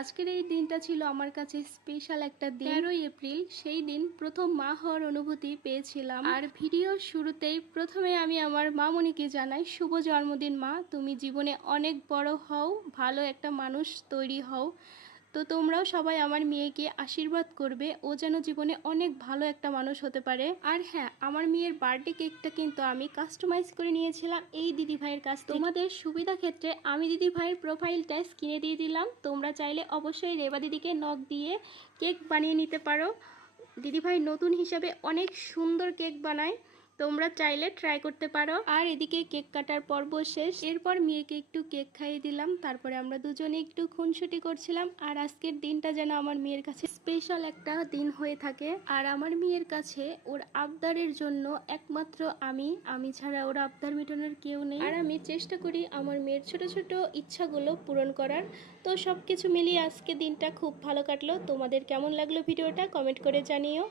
আজকের এই দিনটা ছিল আমার কাছে স্পেশাল একটা দিন। 13ই এপ্রিল, সেই দিন প্রথম মা হওয়ার অনুভূতি পেয়েছিলাম। আর ভিডিও শুরুতেই প্রথমে আমি আমার মামনিকে জানাই, শুভ জন্মদিন মা, তুমি জীবনে অনেক বড় হও, ভালো একটা মানুষ তৈরি হও। তো তোমরাও সবাই আমার মেয়েকে আশীর্বাদ করবে, ও যেন জীবনে অনেক ভালো একটা মানুষ হতে পারে। আর হ্যাঁ, আমার মেয়ের বার্থডে কেকটা কিন্তু আমি কাস্টমাইজ করে নিয়েছিলাম এই দিদিভাইয়ের কাছ থেকে। তোমাদের সুবিধা ক্ষেত্রে আমি দিদিভাইয়ের প্রোফাইলটা স্ক্রিনে দিয়ে দিলাম, তোমরা চাইলে অবশ্যই রেবা দিদিকে নক দিয়ে কেক বানিয়ে নিতে পারো। দিদিভাই নতুন হিসাবে অনেক সুন্দর কেক বানায়, তোমরা চাইলে ট্রাই করতে পারো। আর এদিকে কেক কাটার পর্ব শেষ, এরপর মেয়েকে একটু কেক খাইয়ে দিলাম, তারপরে আমরা দুজনে একটু খুনসুটি করছিলাম। আর আজকের দিনটা যেন আমার মেয়ের কাছে স্পেশাল একটা দিন হয়ে থাকে। আর আমার মেয়ের কাছে ওর আবদারের জন্য একমাত্র আমি ছাড়া ওর আবদার মেটানোর কেউ নেই। আর আমি চেষ্টা করি আমার মেয়ের ছোট ছোট ইচ্ছাগুলো পূরণ করার। তো সব কিছু মিলিয়ে আজকে দিনটা খুব ভালো কাটলো। তোমাদের কেমন লাগলো ভিডিওটা কমেন্ট করে জানিও।